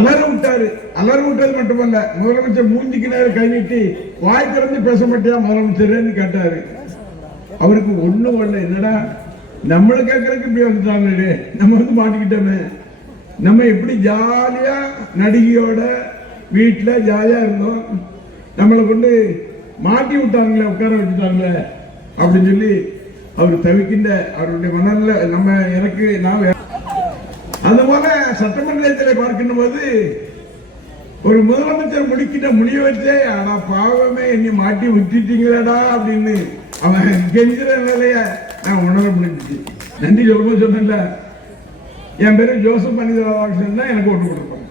அலற விட்டாரு. அலற விட்டது மட்டுமல்ல, முதலமைச்சர் மூஞ்சிக்கு நேரம் கை நீட்டி வாய் திறந்து பேச மாட்டியா முதலமைச்சர்னு கேட்டாரு. அவருக்கு ஒண்ணும் வரல. என்னடா நம்மளை கேட்கறதுக்கு இப்படி வந்துட்டாங்க, நம்ம வந்து மாட்டிக்கிட்டோமே, நம்ம எப்படி ஜாலியா நடிகையோட வீட்டுல ஜாலியா இருந்தோம், நம்மளை கொண்டு மாட்டி விட்டாங்களே, உட்கார வச்சுட்டாங்களே அப்படின்னு சொல்லி அவர் தவிக்கின்ற அவருடைய மனநில நம்ம எனக்கு நான் அதுபோல சட்டமன்றத்தில் பார்க்கின்ற போது ஒரு முதலமைச்சர் முடிக்கிட்ட முடிய வச்சே, ஆனா பாவமே என்னை மாட்டி விட்டுட்டீங்களடா அப்படின்னு அவன் கெஞ்சுற நிலைய நான் உணர முடிஞ்சிச்சு. நன்றி சொல்லும்போது சொன்னல, என் பேரு ஜோசப் அனிதராதாகிருஷ்ணன் தான் எனக்கு ஓட்டு கொடுப்பாங்க.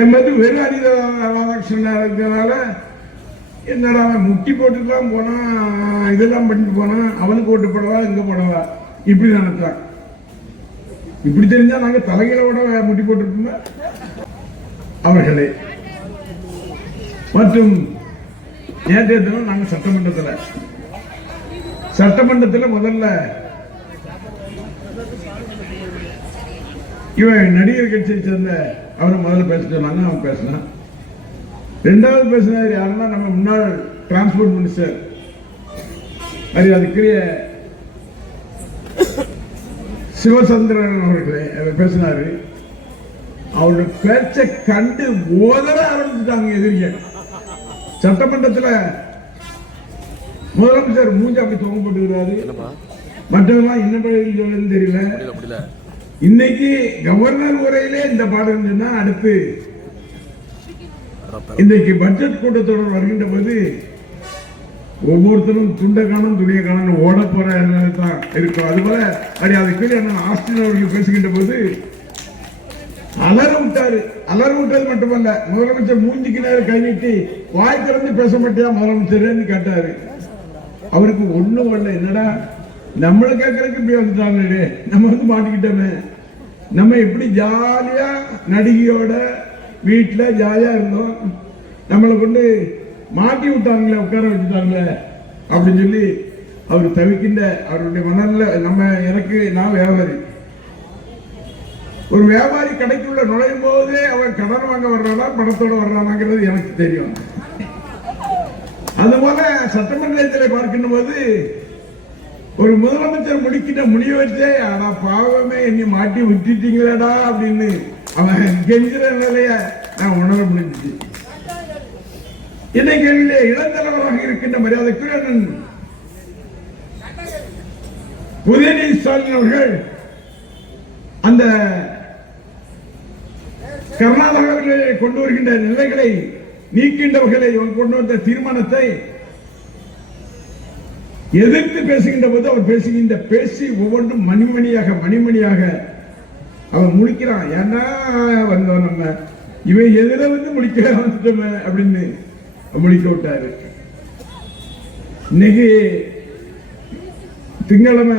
என் பேரு வெறும் அனிதராதாகிருஷ்ணன் இருக்கிறதுனால என்னடா அவன் முட்டி போட்டுலாம் போனா, இதெல்லாம் பண்ணிட்டு போனா, அவனுக்கு ஓட்டு போடவா இங்க போடவா இப்படி நினைச்சான். இப்படி தெரிஞ்சா நாங்க தலைகளோட முட்டி போட்டுருக்கோம். அவர்களே மற்றும் நேற்றைய தினம் நாங்க சட்டமன்றத்தில் முதல்ல இவன் நடிகர் கட்சியை சேர்ந்த அவரை முதல்ல பேச சொன்னாங்க. அவன் பேசினான். ரெண்டாவது பேசினார் யாருன்னா நம்ம முன்னாள் டிரான்ஸ்போர்ட் மினிஸ்டர் மரியாதைக்குரிய சிவசந்திரன் அவர்களே பேசினாரு. அவருடைய பேச்சை கண்டு ஓதர ஆரம்பிச்சுட்டாங்க எதிரிகள். சட்டமன்றத்தில் முதலமைச்சர் மூஞ்சி அப்படி தொங்கப்பட்டுகிறாரு. மற்றவெல்லாம் என்ன தெரியல. இன்னைக்கு கவர்னர் உரையிலே இந்த பாடம் சொன்னா, அடுத்து இன்றைக்கு பட்ஜெட் கூட்டத்தொடர் வருகின்ற போது ஒவ்வொருத்தரும் துண்டை காணும் துணியை காணும் ஓட போற தான் இருக்கும். அதுபோல அதுக்கு ஆஸ்டின் அவர்கள் பேசுகின்ற போது அலற விட்டாரு. அலற விட்டது மட்டுமல்ல, முதலமைச்சர் மூஞ்சிக்கு நேரம் கை நீட்டி வாய் திறந்து பேச மாட்டியா முதலமைச்சர்னு கேட்டாரு. அவருக்கு ஒண்ணும் வரல. என்னடா நம்மளை கேட்கறதுக்கு இப்படி வந்துட்டாங்க, நம்ம வந்து மாட்டிக்கிட்டோமே, நம்ம எப்படி ஜாலியா நடிகையோட வீட்டுல ஜாலியா இருந்தோம், நம்மளை கொண்டு மாட்டி விட்டாங்களே, உட்கார வச்சுட்டாங்களே அப்படின்னு சொல்லி அவர் தவிக்கின்ற அவருடைய மனநில நம்ம எனக்கு நான் வியாபாரி. ஒரு வியாபாரி கடைக்குள்ள நுழையும் போதே அவர் கடன் வாங்க வர்றானா பணத்தோட வர்றானாங்கிறது எனக்கு தெரியும். அதுபோல சட்டமன்றத்தில் பார்க்கின்ற போது ஒரு முதலமைச்சர் முடிக்கிட்ட முடிய வச்சே, ஆனா பாவமே என்னை மாட்டி விட்டுட்டீங்களடா அப்படின்னு அவன் கெஞ்சுற நிலைய நான் உணர முடிஞ்சிச்சு. இன்னைக்கு இளந்தலைவராக இருக்கின்ற மரியாதைக்குரிய உதயநிதி ஸ்டாலின் அவர்கள் அந்த கர்நாடகாவிலே கொண்டு வருகின்ற நிலைகளை நீக்கின்ற வகையை கொண்டு வந்த தீர்மானத்தை எதிர்த்து பேசுகின்ற போது அவர் பேசுகின்ற பேசி ஒவ்வொன்றும் மணிமணியாக அவர் முடிக்கிறான். ஏன்னா வந்தோம் நம்ம இவன் எதிர வந்து முடிக்க வந்துட்டோமே அப்படின்னு முடிக்க விட்டாரு. இன்னைக்கு திங்கட்கிழமை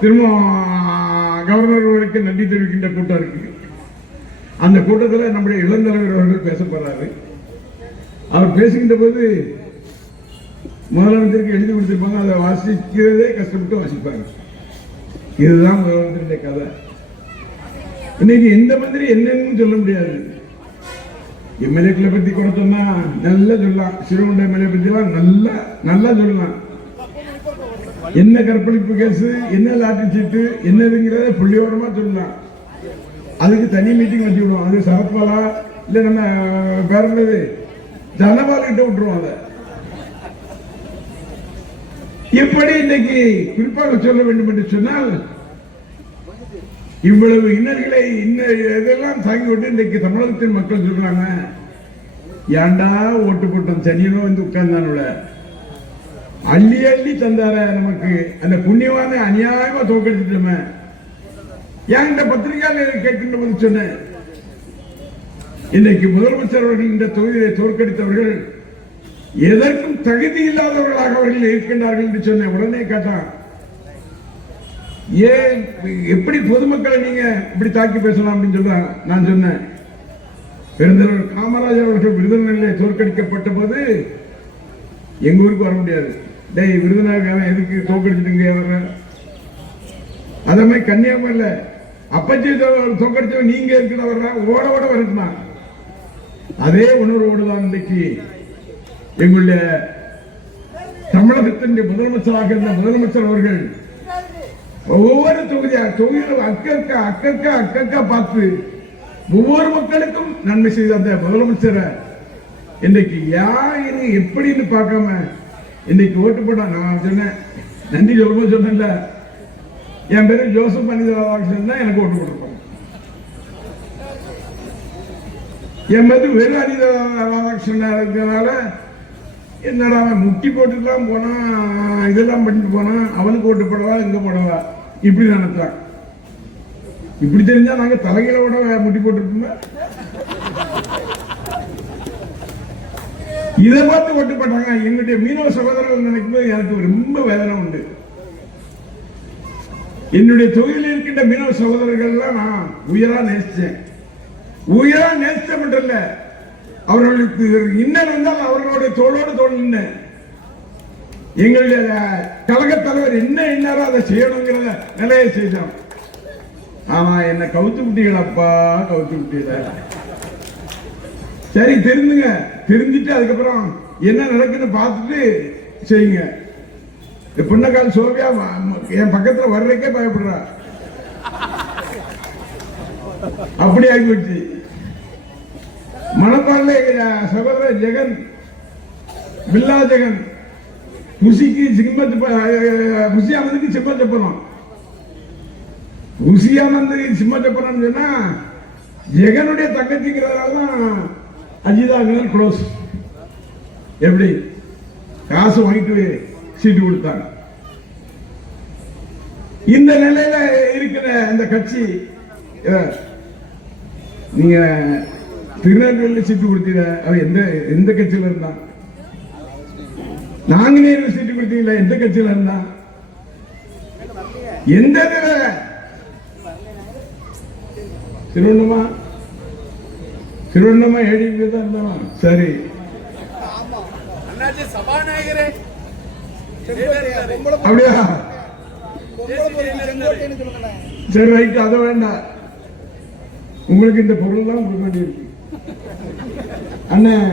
திரும்ப கவர்னர் வரைக்கும் நன்றி தெரிவிக்கின்ற கூட்டம் இருக்கு. அந்த கூட்டத்தில் நம்முடைய இளந்தலைவர் அவர்கள் பேச போறாரு. அவர் பேசுகின்ற போது முதலமைச்சருக்கு எழுதி கொடுத்திருப்பாங்க, அதை வாசிக்கிறதே கஷ்டப்பட்டு வாசிப்பாங்க. இதுதான் முதலமைச்சருடைய கதை. இன்னைக்கு எந்த மந்திரி என்னன்னு சொல்ல முடியாது. எம்எல்ஏக்களை பத்தி கூட சொன்னா நல்லா சொல்லலாம். சிறுகுண்ட எம்எல்ஏ பத்தி எல்லாம் நல்லா சொல்லலாம். என்ன கற்பழிப்பு கேஸ், என்ன லாட்டரி சீட்டு, என்னதுங்கிறத புள்ளியோரமா சொல்லலாம். அதுக்கு தனி மீட்டிங் வச்சு விடுவோம். அது சரத்பாலா இல்ல நம்ம பேரது ஜனபால் கிட்ட விட்டுருவோம். அதை எப்படி இன்னைக்கு குறிப்பாக சொல்ல வேண்டும் என்று சொன்னால், இவ்வளவு இன்னர்களை இதெல்லாம் தாங்கி விட்டு இன்றைக்கு தமிழகத்தின் மக்கள் சொல்றாங்க, ஏண்டா ஓட்டு போட்டோம் சனியனோ வந்து உட்கார்ந்தானோட அள்ளி தந்தார நமக்கு அந்த புண்ணியவான அநியாயமா தோக்கடிச்சிட்டோமே. என்கிட்ட பத்திரிகையாளர் கேட்கின்ற போது சொன்னேன், இன்றைக்கு முதலமைச்சர் அவர்கள் இந்த தொகுதியை தோற்கடித்தவர்கள் எதற்கும் தகுதி இல்லாதவர்களாக அவர்கள் இருக்கின்றார்கள் என்று சொன்னேன். உடனே கேட்டான், ஏன் எப்படி பொதுமக்களை நீங்க இப்படி தாக்கி பேசலாம் அப்படின்னு சொல்றாங்க. நான் சொன்னேன், பெருந்தலைவர் காமராஜர் அவர்கள் விருதுநகரில் தோற்கடிக்கப்பட்ட போது எங்க ஊருக்கு வர முடியாது. டேய் விருதுநகர் எதுக்கு தோற்கடிச்சிட்டுங்க வர்ற? அதே மாதிரி கன்னியாகுமரியில் அப்பச்சி தோக்கடிச்சவன் நீங்க இருக்கிற வர்ற ஓட ஓட வரட்டுனா அதே உணர்வோடு தான் இன்றைக்கு எங்களுடைய தமிழகத்தின் முதலமைச்சராக இருந்த முதலமைச்சர் அவர்கள் ஒவ்வொரு தொகுதியிலும் அக்கா பார்த்து ஒவ்வொரு மக்களுக்கும் நன்மை செய்த அந்த முதலமைச்சரை இன்றைக்கு யாரு எப்படின்னு பார்க்காம இன்னைக்கு ஓட்டு போட நான் சொன்னேன், நன்றி சொல்லும்போது சொன்னேன்ல, என் பேரு ஜோசப் அனிதராதாகிருஷ்ணன் தான் எனக்கு ஓட்டு போட்டிருப்பாங்க. என் பேரு வெறும் அனிதராதாகிருஷ்ணன் இருக்கிறதுனால என்னடா முட்டி போட்டுலாம் போனா இதெல்லாம் பண்ணிட்டு போனா அவனுக்கு ஓட்டு போடவா இங்க போடவா இப்படி நினைச்சான். இப்படி தெரிஞ்சா நாங்க தலைகளோட முட்டி போட்டுருப்போம். இதை பார்த்து ஓட்டு போட்டாங்க. எங்களுடைய மீனவ சகோதரர்கள் நினைக்கும்போது எனக்கு ரொம்ப வேதனை உண்டு. என்னுடைய தொழிலில் இருக்கின்ற மீனவ சகோதரர்கள் நான் உயரா நேசிச்சேன். உயரா நேசிச்ச மட்டும் இல்ல, அவர்களுக்கு இன்னல் வந்தால் அவர்களுடைய தோளோடு தோல் நின்று எங்களுடைய கழக தலைவர் என்ன என்னாரோ அதை செய்யணுங்கிறத நிலையை செய்தோம். ஆமா, என்ன கவுத்து விட்டீங்களப்பா, கவுத்து விட்டீங்க. சரி, தெரிஞ்சுங்க. தெரிஞ்சுட்டு அதுக்கப்புறம் என்ன நடக்குன்னு பார்த்துட்டு செய்யுங்க. பின்னக்கால் சோபியா என் பக்கத்துல வர்றதுக்கே பயப்படுறா. அப்படி ஆகிப்போச்சு. மணப்பாறையில சகோதரர் ஜெகன், பில்லா ஜெகன் புசிக்கு புசியானதுக்கு சிம்மச்சப்பனம், புசியானதுக்கு சிம்மச்சப்பனம் சொன்னா ஜெகனுடைய தங்கச்சிங்கிறதால அஜிதாங்க க்ளோஸ். எப்படி காசு வாங்கிட்டு சீட்டு கொடுத்தாங்க. இந்த நிலையில இருக்கிற இந்த கட்சி, நீங்க திருநெல்வேலியில் சீட்டு கொடுத்தீங்க, அவ எந்த கட்சியில இருந்தான்? நாங்குநேரில் சீட்டு கொடுத்தீங்களா, எந்த கட்சியில இருந்தான்? எந்த திருவண்ணாமலை ஏடிபி தான் இருந்தாலும் சரி. அப்படியா? சரி, ரைட், அதை வேண்டாம். உங்களுக்கு இந்த பொருள் தான் கொடுக்க வேண்டியிருக்கு. அண்ணன்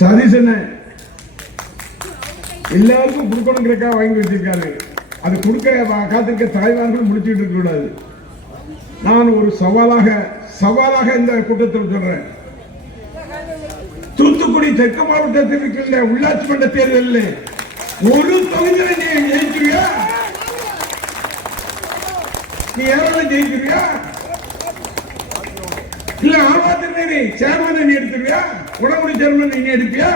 சதீஷ் அண்ணன் எல்லாருக்கும் கொடுக்கணுங்கிறக்கா வாங்கி வச்சிருக்காரு. அது கொடுக்க காத்திருக்க தாய்வார்கள் முடிச்சுட்டு இருக்க கூடாது. நான் ஒரு சவாலாக இந்த கூட்டத்தில் சொல்றேன். தூத்துக்குடி தெற்கு மாவட்டத்தில் இருக்கின்ற உள்ளாட்சி மன்ற தேர்தலில் ஒரு தொகுதியில் நீ ஜெயிச்சுவியா? நீ யாரால ஜெயிச்சுவியா? இல்ல ஆவாத்திரி சேர்மன் நீ எடுத்துவியா? உடம்புடி சேர்மன் நீ எடுப்பியா?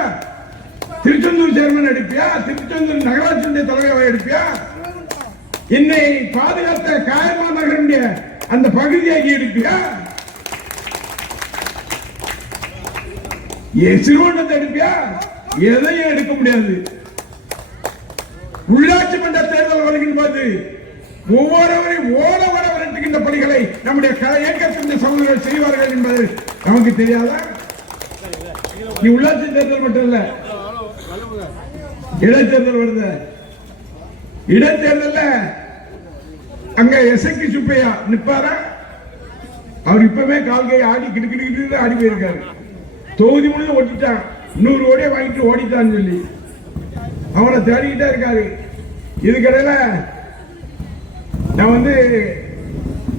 திருச்செந்தூர் சேர்மன் எடுப்பியா? திருச்செந்தூர் நகராட்சி தலைவரை எடுப்பியா? என்னை பாதுகாத்த காயமா நகருடைய அந்த பகுதியாகி எடுப்பியா? சிறுவண்டத்தை எடுப்பியா? எதையும் எடுக்க முடியாது. உள்ளாட்சி மன்ற தேர்தல் வருகின்ற போது ஒவ்வொருவரையும் ஓட ஓட விரட்டுகின்ற பணிகளை நம்முடைய இயக்கத்தின் சமூகங்கள் செய்வார்கள் என்பது நமக்கு தெரியாதா? நீ உள்ளாட்சி தேர்தல் மட்டும் இல்ல, இடைத்தேர்தல் வருது. இடைத்தேர்தல் அங்க எஸ்ஐக்கு சுப்பையா நிப்பாரா? அவர் இப்பவே கால்கை ஆடி கிட்டு ஆடி போயிருக்காரு. தொகுதி முழுவதும் ஓட்டிட்டான். 100 கோடியை வாங்கிட்டு ஓடிட்டான்னு சொல்லி அவனை தேடிக்கிட்டே இருக்காரு. இதுக்கடையில நான்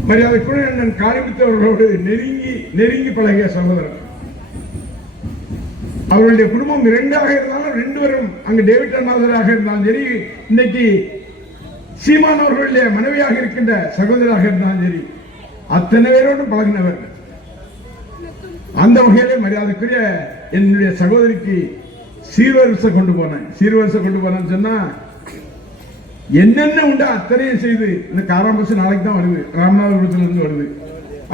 மரியாதைக்குரிய காளிமுத்தவர்களோடு நெருங்கி பழகிய சகோதரர். அவர்களுடைய குடும்பம் 2ஆக இருந்தாலும் 2 பேரும் அங்கு டேவிட் அண்ணாதராக இருந்தாலும் சரி, இன்னைக்கு சீமான் அவர்களுடைய மனைவியாக இருக்கின்ற சகோதராக இருந்தாலும் சரி, அத்தனை பேரோடும் பழகினவர். அந்த வகையிலே மரியாதைக்குரிய என்னுடைய சகோதரிக்கு சீர்வரிசை கொண்டு போனேன்னு சொன்னா என்னென்ன உண்டா அத்தனையும் செய்து, இந்த காராம் பஸ் நாளைக்கு தான் வருது, ராமநாதபுரத்துல இருந்து வருது.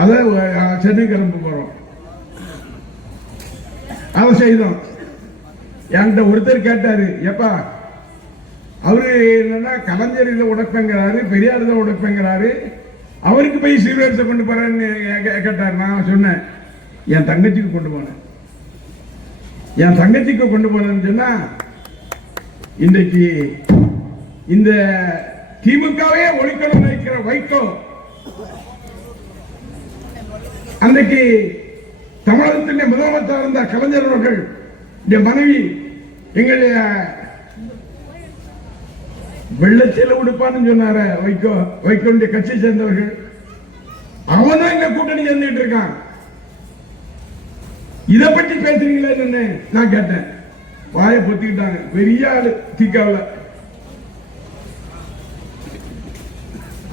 அதை சென்னை கிளம்பு போறோம். அதை செய்தோம். என்கிட்ட ஒருத்தர் கேட்டாரு, எப்பா அவரு என்னன்னா கலைஞர் இதை உடைப்பேங்கிறாரு, பெரியார் இதை உடைப்பேங்கிறாரு, அவருக்கு போய் சீர்வரிசை கொண்டு போறேன்னு கேட்டாரு. நான் சொன்னேன், என் தங்கச்சிக்கு கொண்டு போனேன். என் தங்கச்சிக்கு கொண்டு போனேன்னு சொன்னா இன்றைக்கு இந்த திமுகவே ஒழிக்கணும் நினைக்கிற வைகோ அன்றைக்கு தமிழகத்தின் முதலமைச்சர் இருந்த கலைஞர் அவர்கள் மனைவி எங்களுடைய வெள்ளச்சீல உடுப்பான்னு சொன்னார வைக்கோடைய கட்சியை சேர்ந்தவர்கள், அவனும் இந்த கூட்டணி சேர்ந்துட்டு இருக்கான். இதை பற்றி பேசுறீங்களே நான் கேட்டேன். வாயை பொத்திக்கிட்டாங்க. பெரிய ஆளு திக்காவில்.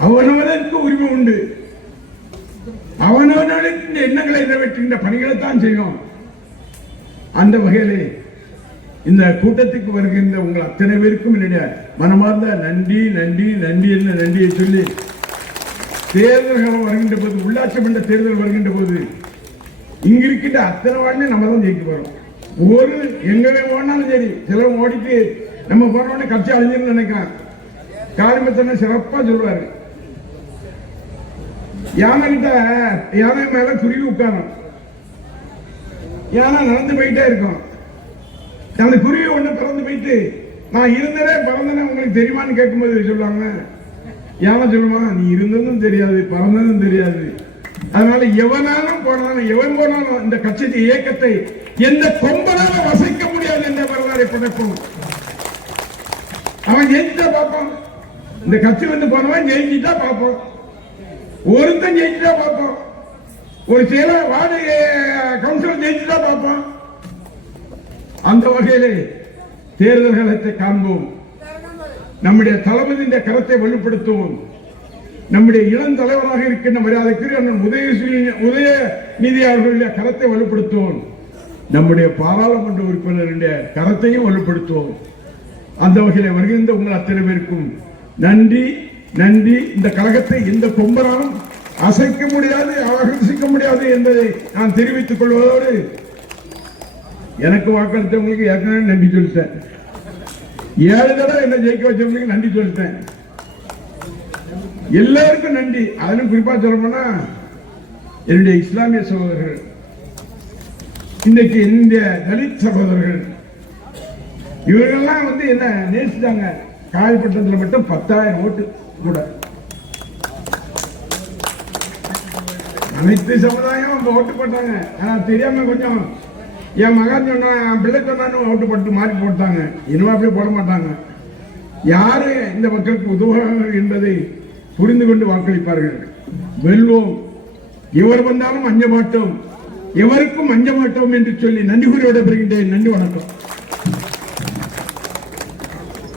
அவனவனுக்கு உரிமை உண்டு. அவனவனுக்கு இந்த எண்ணங்களை நிறைவேற்றுகின்ற பணிகளை தான் செய்யும். அந்த வகையிலே இந்த கூட்டத்துக்கு வருகின்ற உங்கள் அத்தனை பேருக்கும் என்னுடைய மனமார்ந்த நன்றி நன்றி நன்றி என்ன நன்றியை சொல்லி, தேர்தல்கள் வருகின்ற போது, உள்ளாட்சி மன்ற தேர்தல் வருகின்ற போது இங்க இருக்கின்ற அத்தனை வாழ்க்கையும் நம்ம தான் ஜெயிக்க போறோம். ஒரு எங்கே போனாலும் சரி, சிலவங்க ஓடிட்டு நம்ம போனோடனே கட்சி அழிஞ்சுன்னு நினைக்கிறான். காளிமத்தனை சிறப்பா சொல்லுவாரு. யானை கிட்ட யானை மேல குருவி உட்காரும். யானை நடந்து போயிட்டே இருக்கும். அந்த குருவி ஒண்ணு பிறந்து போயிட்டு நான் இருந்ததே பிறந்தனே உங்களுக்கு தெரியுமான்னு கேட்கும்போது சொல்லுவாங்க, யானை சொல்லுமா நீ இருந்ததும் தெரியாது பறந்ததும் தெரியாது. அதனால எவனாலும் போனாலும் எவன் போனாலும் இந்த கட்சி இயக்கத்தை எந்த கொம்பனாலும் வசைக்க முடியாது என்ற வரலாறை படைப்போம். அவன் ஜெயிச்சா பார்ப்போம். இந்த கட்சி வந்து போனவன் ஜெயிச்சுட்டா பார்ப்போம். ஒருத்தன் ஜெயிச்சுட்டா பார்ப்போம். ஒரு சில வார்டு கவுன்சிலர் ஜெயிச்சுட்டா பார்ப்போம். அந்த வகையிலே தேர்தல்களை காண்போம். நம்முடைய தளபதியின் கரத்தை வலுப்படுத்துவோம். நம்முடைய இளம் தலைவராக இருக்கின்ற மரியாதைக்குரிய உதயநிதி அவர்களுடைய கரத்தை வலுப்படுத்துவோம். நம்முடைய பாராளுமன்ற உறுப்பினருடைய கரத்தையும் வலுப்படுத்துவோம். அந்த வகையில் வருகின்ற உங்கள் அத்தனை பேருக்கும் நன்றி நன்றி. இந்த கழகத்தை எந்த கொம்பராலும் அசைக்க முடியாது, அசைக்க முடியாது என்பதை நான் தெரிவித்துக் கொள்வதோடு, எனக்கு வாக்களித்தவங்களுக்கு ஏற்கனவே நன்றி சொல்லிட்டேன். 7 தடவை என்ன ஜெயிக்க வச்சவங்களுக்கு நன்றி சொல்லிட்டேன். எல்லாருக்கும் நன்றி. அதிலும் குறிப்பா சொல்லணும்னா என்னுடைய இஸ்லாமிய சகோதரர்கள், இன்னைக்கு இந்திய தலித் சகோதரர்கள், இவர்கள்லாம் வந்து என்ன நேசித்தாங்க. காயப்பட்டத்தில் மட்டும் 10,000 ஓட்டு கூட. அனைத்து சமுதாயம் ஓட்டு போட்டாங்க. ஆனா தெரியாம கொஞ்சம் என் மகன் சொன்ன என் பிள்ளை சொன்னான்னு ஓட்டு போட்டு மாறி போட்டாங்க. இன்னும் அப்படியே போட மாட்டாங்க. யாரு இந்த மக்களுக்கு உதவுவார்கள் என்பதை புரிந்து கொண்டு வாக்களிப்பார்கள். வெல்வோம். எவர் வந்தாலும் அஞ்ச மாட்டோம், எவருக்கும் அஞ்ச மாட்டோம் என்று சொல்லி நன்றி கூறி விடைபெறுகின்றேன். நன்றி, வணக்கம்.